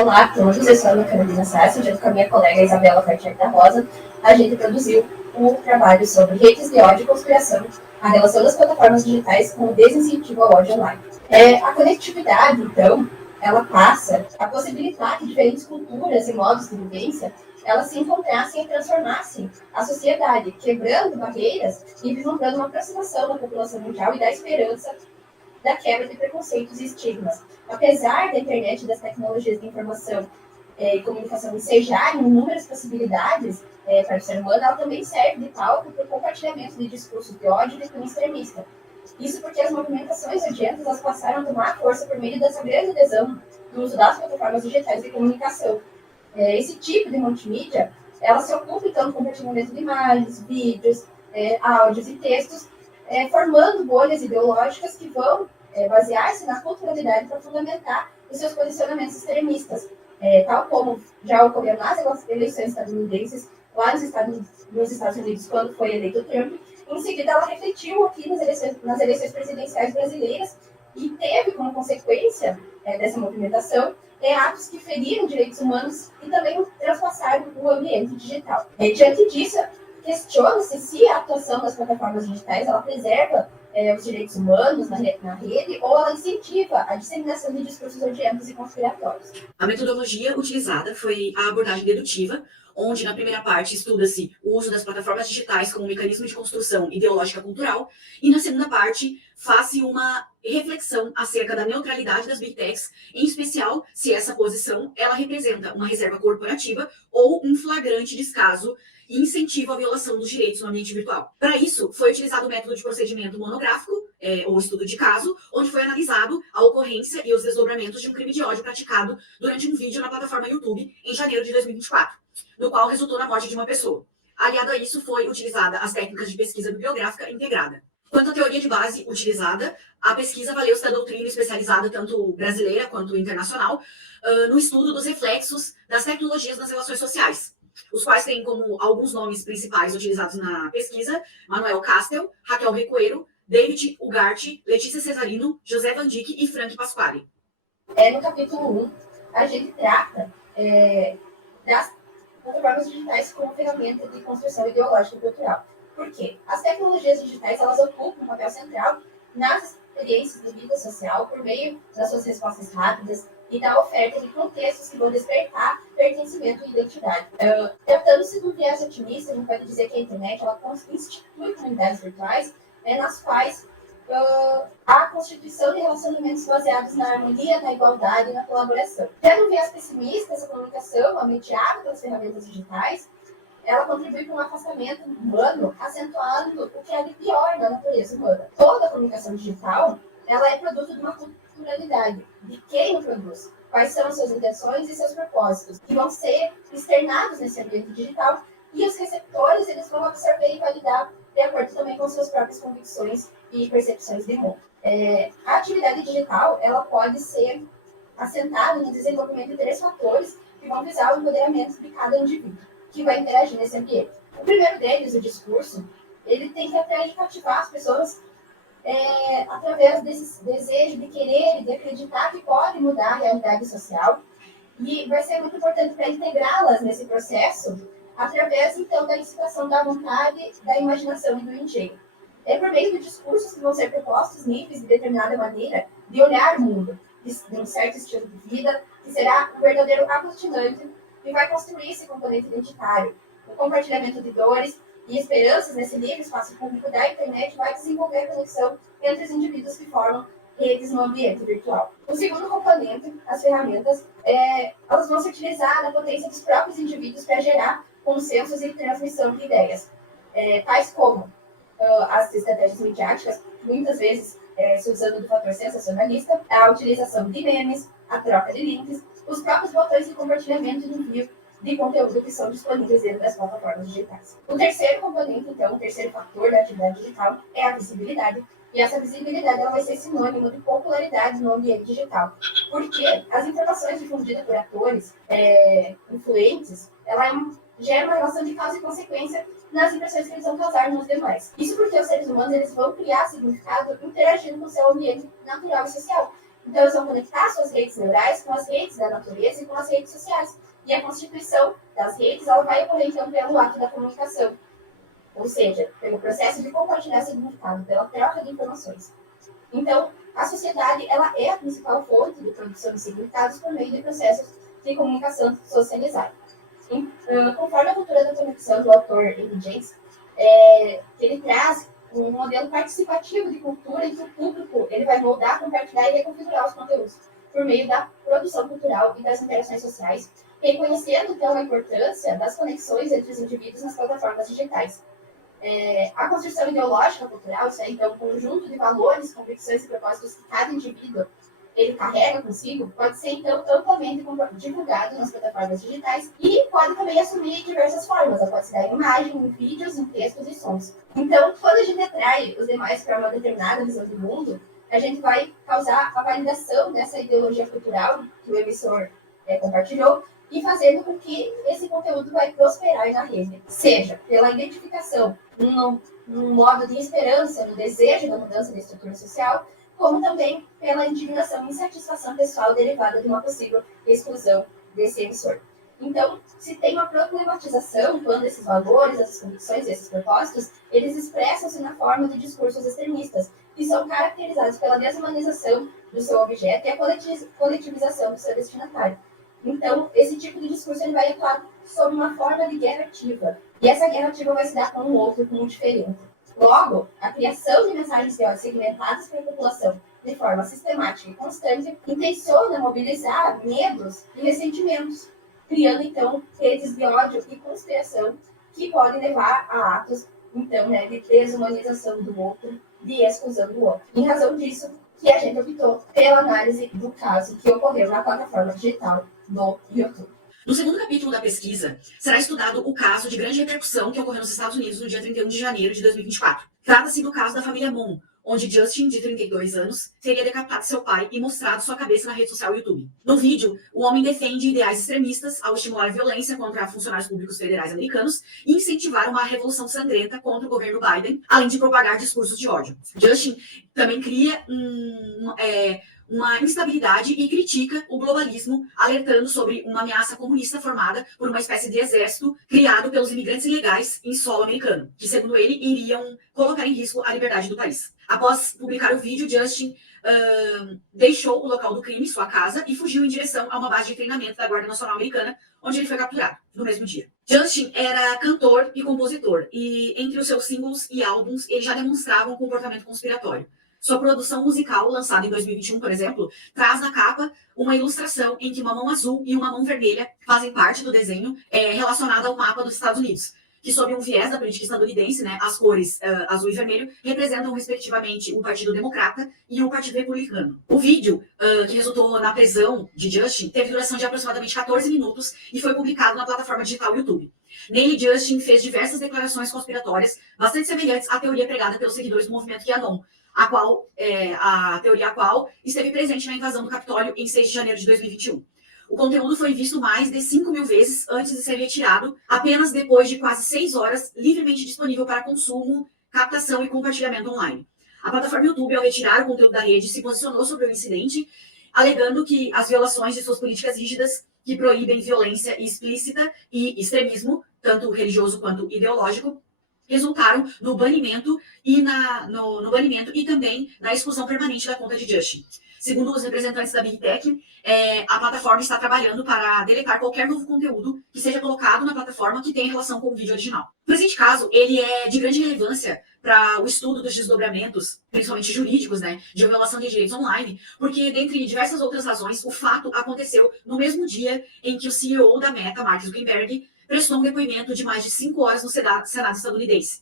Olá a todos, eu sou a Ana Carolina Sassi, junto com a minha colega Isabela Cartier da Rosa, a gente produziu um trabalho sobre redes de ódio e conspiração, a relação das plataformas digitais com o desincentivo ao ódio online. A conectividade, então, ela passa a possibilitar que diferentes culturas e modos de vivência elas se encontrassem e transformassem a sociedade, quebrando barreiras e vislumbrando uma aproximação da população mundial e da esperança da quebra de preconceitos e estigmas. Apesar da internet e das tecnologias de informação e comunicação ensejarem inúmeras possibilidades para o ser humano, ela também serve de palco para o compartilhamento de discursos de ódio e de cunho extremista. Isso porque as movimentações odiantas elas passaram a tomar força por meio dessa grande adesão do uso das plataformas digitais de comunicação. Esse tipo de multimídia, ela se ocupa então do compartilhamento de imagens, vídeos, áudios e textos, formando bolhas ideológicas que vão basear-se na culturalidade para fundamentar os seus posicionamentos extremistas, tal como já ocorreu nas eleições estadunidenses, lá nos Estados Unidos, quando foi eleito Trump. Em seguida, ela refletiu aqui nas eleições presidenciais brasileiras e teve como consequência dessa movimentação atos que feriram direitos humanos e também transpassaram o ambiente digital. Diante disso, questiona-se se a atuação das plataformas digitais ela preserva os direitos humanos na rede ou ela incentiva a disseminação de discursos odientos e conspiratórios. A metodologia utilizada foi a abordagem dedutiva, onde na primeira parte estuda-se o uso das plataformas digitais como mecanismo de construção ideológica cultural, e na segunda parte faz-se uma reflexão acerca da neutralidade das Big Techs, em especial se essa posição ela representa uma reserva corporativa ou um flagrante descaso e incentivo à violação dos direitos no ambiente virtual. Para isso, foi utilizado o método de procedimento monográfico, ou estudo de caso, onde foi analisado a ocorrência e os desdobramentos de um crime de ódio praticado durante um vídeo na plataforma YouTube em janeiro de 2024, no qual resultou na morte de uma pessoa. Aliado a isso, foi utilizada as técnicas de pesquisa bibliográfica integrada. Quanto à teoria de base utilizada, a pesquisa valeu-se da doutrina especializada, tanto brasileira quanto internacional, no estudo dos reflexos das tecnologias nas relações sociais, os quais têm como alguns nomes principais utilizados na pesquisa: Manuel Castel, Raquel Recuero, David Ugarte, Letícia Cesarino, José Van Dyck e Frank Pasquale. No capítulo 1, a gente trata das plataformas digitais como ferramenta de construção ideológica e cultural. Por quê? As tecnologias digitais elas ocupam um papel central nas experiências de vida social por meio das suas respostas rápidas e da oferta de contextos que vão despertar pertencimento e identidade. Tratando-se de um viés otimista, a gente pode dizer que a internet ela institui comunidades virtuais nas quais há a constituição de relacionamentos baseados na harmonia, na igualdade e na colaboração. Já no viés pessimista, essa comunicação, mediada pelas ferramentas digitais, ela contribui para um afastamento humano, acentuando o que há de pior na natureza humana. Toda a comunicação digital ela é produto de uma culturalidade, de quem o produz, quais são as suas intenções e seus propósitos, que vão ser externados nesse ambiente digital, e os receptores eles vão absorver e validar de acordo também com suas próprias convicções e percepções de mundo. A atividade digital ela pode ser assentada no desenvolvimento de 3 fatores que vão visar o empoderamento de cada indivíduo que vai interagir nesse ambiente. O primeiro deles, o discurso, ele tem que atrair e cativar as pessoas através desse desejo de querer e de acreditar que pode mudar a realidade social, e vai ser muito importante para integrá-las nesse processo através, então, da incitação da vontade, da imaginação e do engenho. É por meio de discursos que vão ser propostos níveis de determinada maneira de olhar o mundo, de um certo estilo de vida, que será um verdadeiro aglutinante e vai construir esse componente identitário. O compartilhamento de dores e esperanças nesse livre espaço público da internet vai desenvolver a conexão entre os indivíduos que formam redes no ambiente virtual. O segundo componente, as ferramentas, elas vão se utilizar da potência dos próprios indivíduos para gerar consensos e transmissão de ideias, tais como as estratégias midiáticas, muitas vezes se usando do fator sensacionalista, a utilização de memes, a troca de links, os próprios botões de compartilhamento e envio de conteúdo que são disponíveis dentro das plataformas digitais. O terceiro componente, então, o terceiro fator da atividade digital é a visibilidade. E essa visibilidade ela vai ser sinônimo de popularidade no ambiente digital. Porque as informações difundidas por atores influentes, ela gera uma relação de causa e consequência nas impressões que eles vão causar nos demais. Isso porque os seres humanos eles vão criar significado interagindo com o seu ambiente natural e social. Então, eles vão conectar suas redes neurais com as redes da natureza e com as redes sociais. E a constituição das redes ela vai ocorrer, então, pelo ato da comunicação. Ou seja, pelo processo de compartilhar significado, pela troca de informações. Então, a sociedade ela é a principal fonte de produção de significados por meio de processos de comunicação socializada. Conforme a cultura da conexão do autor Eddie James, ele traz um modelo participativo de cultura em que o público ele vai moldar, compartilhar e reconfigurar os conteúdos por meio da produção cultural e das interações sociais, reconhecendo então a importância das conexões entre os indivíduos nas plataformas digitais. A construção ideológica cultural, isso é então um conjunto de valores, convicções e propósitos que cada indivíduo ele carrega consigo, pode ser então amplamente divulgado nas plataformas digitais e pode também assumir diversas formas. Ela pode se dar em imagem, em vídeos, em textos e sons. Então, quando a gente atrai os demais para uma determinada visão do mundo, a gente vai causar a validação dessa ideologia cultural que o emissor compartilhou e fazendo com que esse conteúdo vai prosperar na rede, seja pela identificação num modo de esperança, no desejo da mudança da estrutura social, como também pela indignação e insatisfação pessoal derivada de uma possível exclusão desse emissor. Então, se tem uma problematização quando esses valores, essas convicções, esses propósitos, eles expressam-se na forma de discursos extremistas, que são caracterizados pela desumanização do seu objeto e a coletivização do seu destinatário. Então, esse tipo de discurso ele vai atuar sob uma forma de guerra ativa. E essa guerra ativa vai se dar com um outro, com um diferente. Logo, a criação de mensagens de ódio segmentadas para a população de forma sistemática e constante intenciona mobilizar medos e ressentimentos, criando, então, redes de ódio e conspiração que podem levar a atos, então, de desumanização do outro, de exclusão do outro. Em razão disso, que a gente optou pela análise do caso que ocorreu na plataforma digital do YouTube. No segundo capítulo da pesquisa, será estudado o caso de grande repercussão que ocorreu nos Estados Unidos no dia 31 de janeiro de 2024. Trata-se do caso da família Mon, onde Justin, de 32 anos, teria decapitado seu pai e mostrado sua cabeça na rede social YouTube. No vídeo, o homem defende ideais extremistas ao estimular violência contra funcionários públicos federais americanos e incentivar uma revolução sangrenta contra o governo Biden, além de propagar discursos de ódio. Justin também cria uma instabilidade e critica o globalismo, alertando sobre uma ameaça comunista formada por uma espécie de exército criado pelos imigrantes ilegais em solo americano, que, segundo ele, iriam colocar em risco a liberdade do país. Após publicar o vídeo, Justin deixou o local do crime, sua casa, e fugiu em direção a uma base de treinamento da Guarda Nacional Americana, onde ele foi capturado no mesmo dia. Justin era cantor e compositor, e entre os seus singles e álbuns, ele já demonstrava um comportamento conspiratório. Sua produção musical, lançada em 2021, por exemplo, traz na capa uma ilustração em que uma mão azul e uma mão vermelha fazem parte do desenho relacionado ao mapa dos Estados Unidos, que, sob um viés da política estadunidense, as cores azul e vermelho representam, respectivamente, o Partido Democrata e o Partido Republicano. O vídeo, que resultou na prisão de Justin, teve duração de aproximadamente 14 minutos e foi publicado na plataforma digital YouTube. Nele, Justin fez diversas declarações conspiratórias, bastante semelhantes à teoria pregada pelos seguidores do movimento QAnon, a teoria a qual esteve presente na invasão do Capitólio em 6 de janeiro de 2021. O conteúdo foi visto mais de 5.000 vezes antes de ser retirado, apenas depois de quase 6 horas, livremente disponível para consumo, captação e compartilhamento online. A plataforma YouTube, ao retirar o conteúdo da rede, se posicionou sobre o incidente, alegando que as violações de suas políticas rígidas que proíbem violência explícita e extremismo, tanto religioso quanto ideológico, resultaram no banimento no banimento e também na exclusão permanente da conta de Justin. Segundo os representantes da Big Tech, a plataforma está trabalhando para deletar qualquer novo conteúdo que seja colocado na plataforma que tenha relação com o vídeo original. O presente caso, ele é de grande relevância para o estudo dos desdobramentos, principalmente jurídicos, de violação de direitos online, porque, dentre diversas outras razões, o fato aconteceu no mesmo dia em que o CEO da Meta, Mark Zuckerberg, prestou um depoimento de mais de 5 horas no Senado estadunidense.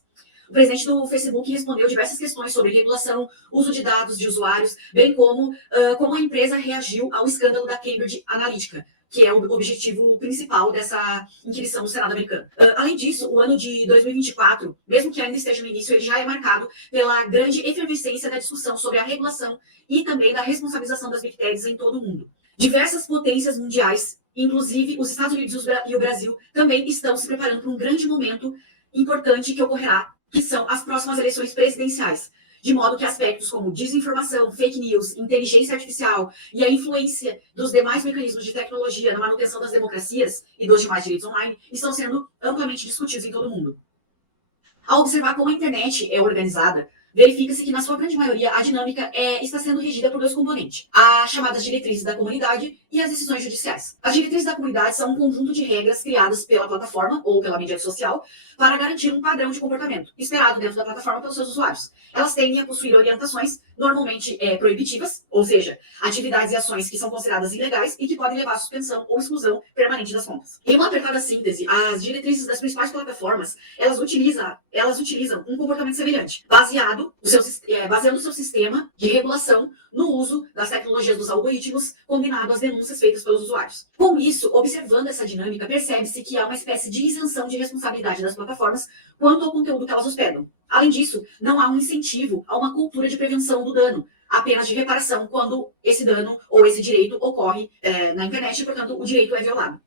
O presidente do Facebook respondeu diversas questões sobre regulação, uso de dados de usuários, bem como como a empresa reagiu ao escândalo da Cambridge Analytica, que é o objetivo principal dessa inquisição no Senado americano. Além disso, o ano de 2024, mesmo que ainda esteja no início, ele já é marcado pela grande efervescência da discussão sobre a regulação e também da responsabilização das Big Techs em todo o mundo. Diversas potências mundiais, inclusive os Estados Unidos e o Brasil, também estão se preparando para um grande momento importante que ocorrerá, que são as próximas eleições presidenciais, de modo que aspectos como desinformação, fake news, inteligência artificial e a influência dos demais mecanismos de tecnologia na manutenção das democracias e dos demais direitos online estão sendo amplamente discutidos em todo o mundo. Ao observar como a internet é organizada, verifica-se que, na sua grande maioria, a dinâmica está sendo regida por dois componentes: as chamadas diretrizes da comunidade e as decisões judiciais. As diretrizes da comunidade são um conjunto de regras criadas pela plataforma ou pela mídia social para garantir um padrão de comportamento esperado dentro da plataforma pelos seus usuários. Elas tendem a possuir orientações normalmente proibitivas, ou seja, atividades e ações que são consideradas ilegais e que podem levar à suspensão ou exclusão permanente das contas. Em uma apertada síntese, as diretrizes das principais plataformas, elas utilizam um comportamento semelhante, baseando o seu sistema de regulação no uso das tecnologias dos algoritmos, combinado às denúncias feitas pelos usuários. Com isso, observando essa dinâmica, percebe-se que há uma espécie de isenção de responsabilidade das plataformas quanto ao conteúdo que elas hospedam. Além disso, não há um incentivo a uma cultura de prevenção do dano, apenas de reparação quando esse dano ou esse direito ocorre na internet e, portanto, o direito é violado.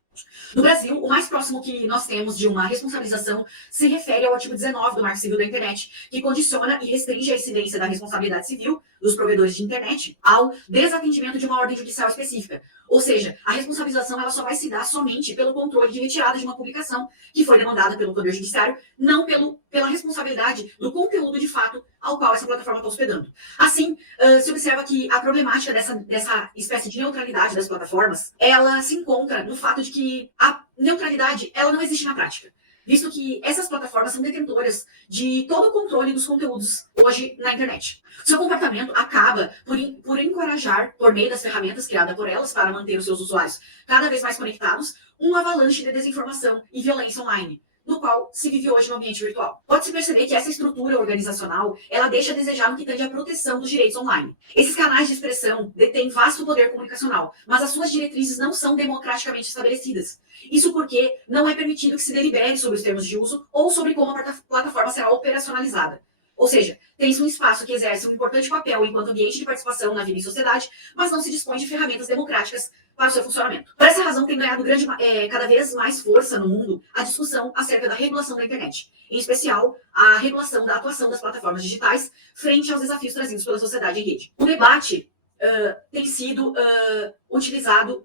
No Brasil, o mais próximo que nós temos de uma responsabilização se refere ao artigo 19 do Marco Civil da Internet, que condiciona e restringe a incidência da responsabilidade civil dos provedores de internet ao desatendimento de uma ordem judicial específica. Ou seja, a responsabilização ela só vai se dar somente pelo controle de retirada de uma publicação que foi demandada pelo Poder Judiciário, não pela responsabilidade do conteúdo de fato ao qual essa plataforma está hospedando. Assim, se observa que a problemática dessa espécie de neutralidade das plataformas, ela se encontra no fato de que a neutralidade ela não existe na prática, visto que essas plataformas são detentoras de todo o controle dos conteúdos hoje na internet. Seu comportamento acaba por encorajar, por meio das ferramentas criadas por elas para manter os seus usuários cada vez mais conectados, um avalanche de desinformação e violência online, no qual se vive hoje no ambiente virtual. Pode-se perceber que essa estrutura organizacional, ela deixa a desejar no que tange à proteção dos direitos online. Esses canais de expressão detêm vasto poder comunicacional, mas as suas diretrizes não são democraticamente estabelecidas. Isso porque não é permitido que se delibere sobre os termos de uso ou sobre como a plataforma será operacionalizada. Ou seja, tem-se um espaço que exerce um importante papel enquanto ambiente de participação na vida em sociedade, mas não se dispõe de ferramentas democráticas para o seu funcionamento. Por essa razão, tem ganhado cada vez mais força no mundo a discussão acerca da regulação da internet, em especial a regulação da atuação das plataformas digitais frente aos desafios trazidos pela sociedade em rede. O debate tem sido utilizado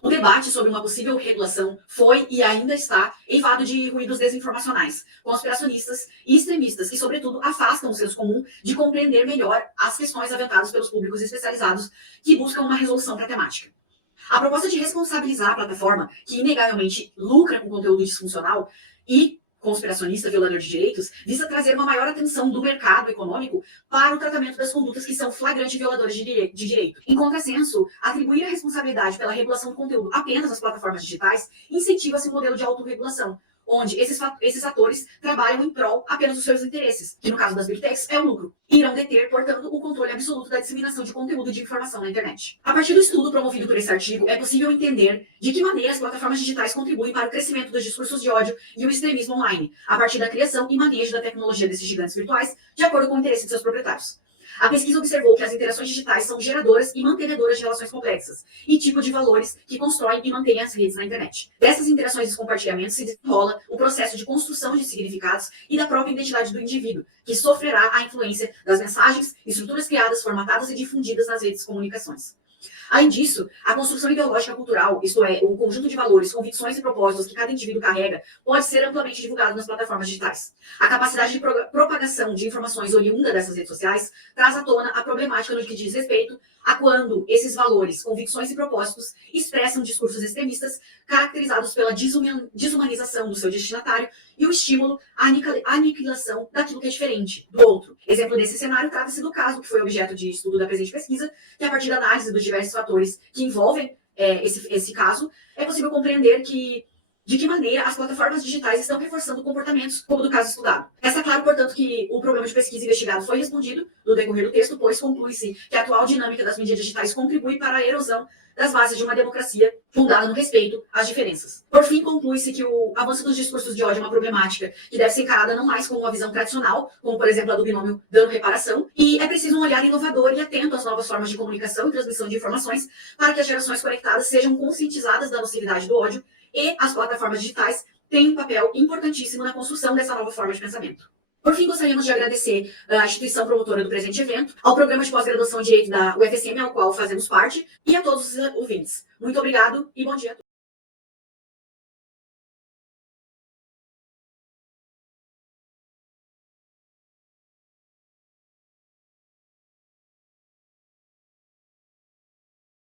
O debate sobre uma possível regulação foi e ainda está eivado de ruídos desinformacionais, conspiracionistas e extremistas que, sobretudo, afastam o senso comum de compreender melhor as questões aventadas pelos públicos especializados que buscam uma resolução para a temática. A proposta de responsabilizar a plataforma, que inegavelmente lucra com conteúdo disfuncional e conspiracionista violador de direitos, visa trazer uma maior atenção do mercado econômico para o tratamento das condutas que são flagrantes violadores de direito. Em contrassenso, atribuir a responsabilidade pela regulação do conteúdo apenas às plataformas digitais incentiva-se um modelo de autorregulação, onde esses atores trabalham em prol apenas dos seus interesses, que no caso das Big Techs é o lucro, e irão deter, portanto, o controle absoluto da disseminação de conteúdo e de informação na internet. A partir do estudo promovido por esse artigo, é possível entender de que maneira as plataformas digitais contribuem para o crescimento dos discursos de ódio e o extremismo online, a partir da criação e manejo da tecnologia desses gigantes virtuais, de acordo com o interesse de seus proprietários. A pesquisa observou que as interações digitais são geradoras e mantenedoras de relações complexas e tipo de valores que constroem e mantêm as redes na internet. Dessas interações e compartilhamentos se desenrola o processo de construção de significados e da própria identidade do indivíduo, que sofrerá a influência das mensagens, estruturas criadas, formatadas e difundidas nas redes de comunicações. Além disso, a construção ideológica cultural, isto é, o conjunto de valores, convicções e propósitos que cada indivíduo carrega, pode ser amplamente divulgado nas plataformas digitais. A capacidade de propagação de informações oriunda dessas redes sociais traz à tona a problemática no que diz respeito a quando esses valores, convicções e propósitos expressam discursos extremistas caracterizados pela desumanização do seu destinatário e o estímulo à aniquilação daquilo que é diferente, do outro. Exemplo desse cenário trata-se do caso que foi objeto de estudo da presente pesquisa, que a partir da análise dos diversos fatores que envolvem esse caso, é possível compreender de que maneira as plataformas digitais estão reforçando comportamentos como do caso estudado. Está claro, portanto, que o problema de pesquisa investigado foi respondido no decorrer do texto, pois conclui-se que a atual dinâmica das mídias digitais contribui para a erosão das bases de uma democracia fundada no respeito às diferenças. Por fim, conclui-se que o avanço dos discursos de ódio é uma problemática que deve ser encarada não mais como uma visão tradicional, como, por exemplo, a do binômio dano-reparação, e é preciso um olhar inovador e atento às novas formas de comunicação e transmissão de informações para que as gerações conectadas sejam conscientizadas da nocividade do ódio, e as plataformas digitais têm um papel importantíssimo na construção dessa nova forma de pensamento. Por fim, gostaríamos de agradecer à instituição promotora do presente evento, ao programa de pós-graduação em Direito da UFSM, ao qual fazemos parte, e a todos os ouvintes. Muito obrigado e bom dia a todos.